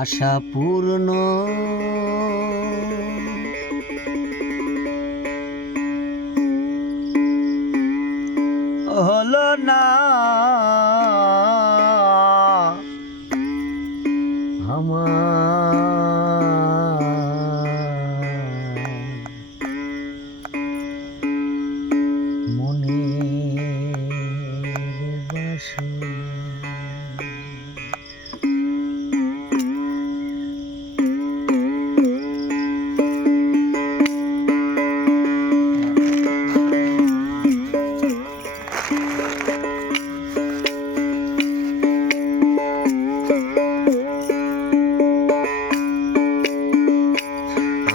আশা পূর্ণ হলো না আমার মনের বাসনা।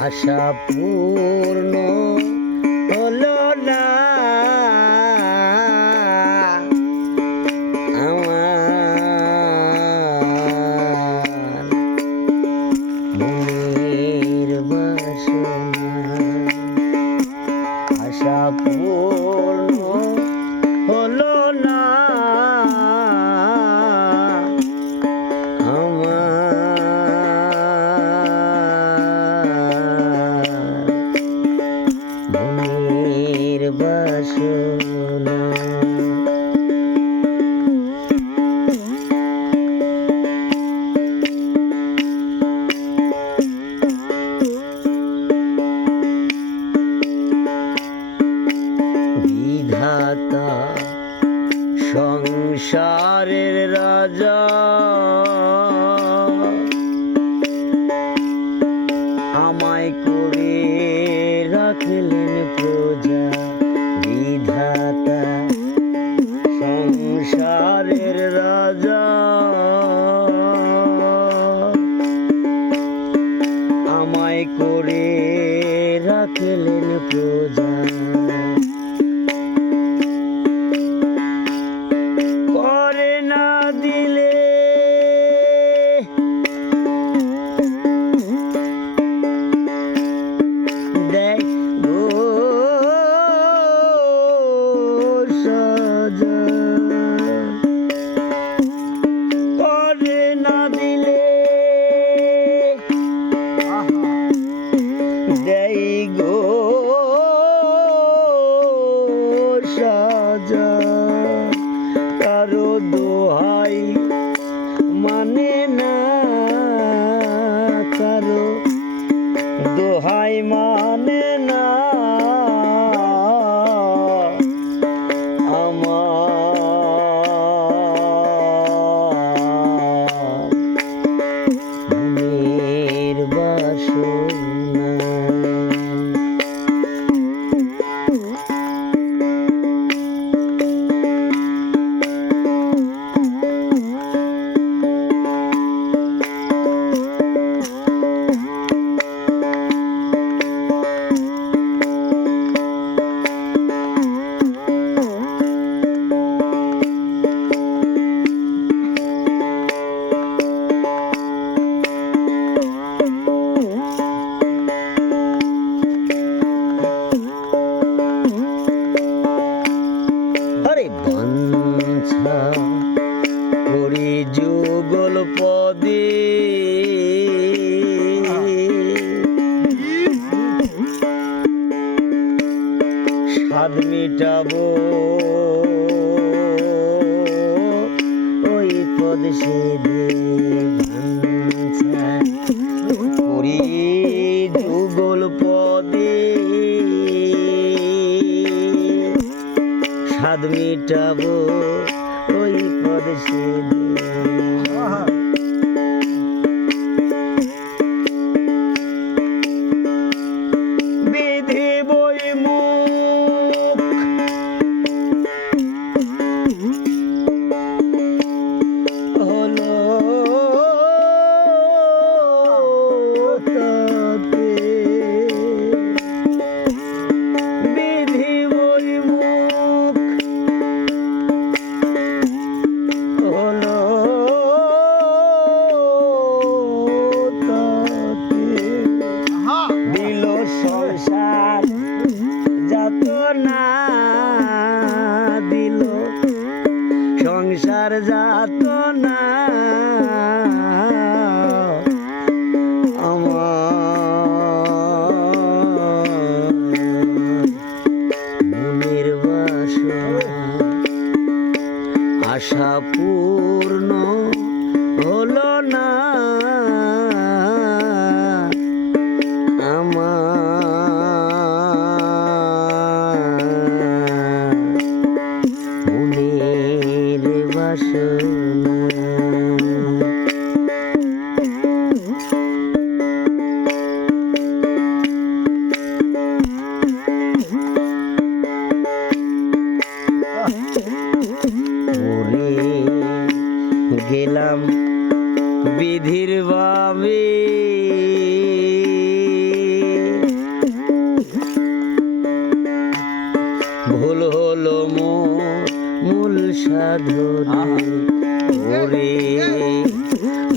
আশা পূর্ণ হলো না আমার মনের বাসনা। আশা পূর্ণ হলো না বাসনা। বিধাতা সংসারের রাজা আমায় করে রাখলেন প্রজা। বিধাতা সংসারের রাজা আমায় করে রাখলেন প্রজা। করে না দিলে দেখ করে না দিলে দেই গো সাজা। কারো দোহাই মানে না, কারো দোহাই মানে না আমার মনের বাসনা। বাঞ্ছা করি যুগল পদে স্বাদ মিটাবো ওই পদ সেদে। বাঞ্ছা করি যুগল পদে স্বাদ মিটাবো ওই পদ সেদে। বিধি বই মুখ হলো তাতে। বিধি বই মুখ হলো তাতে। দিল সংসার যত না দিল সংসার যাত না ভুল হলো মূল সাধনে ওরে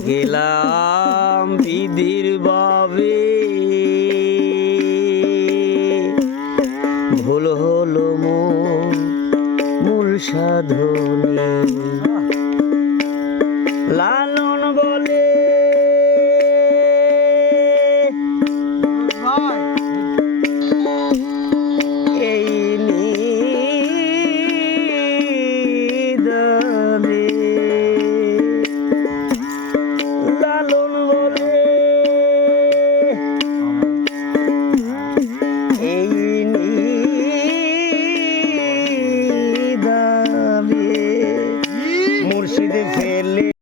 গেলাম বিধির বাবে ভুল হলো মূল সাধনে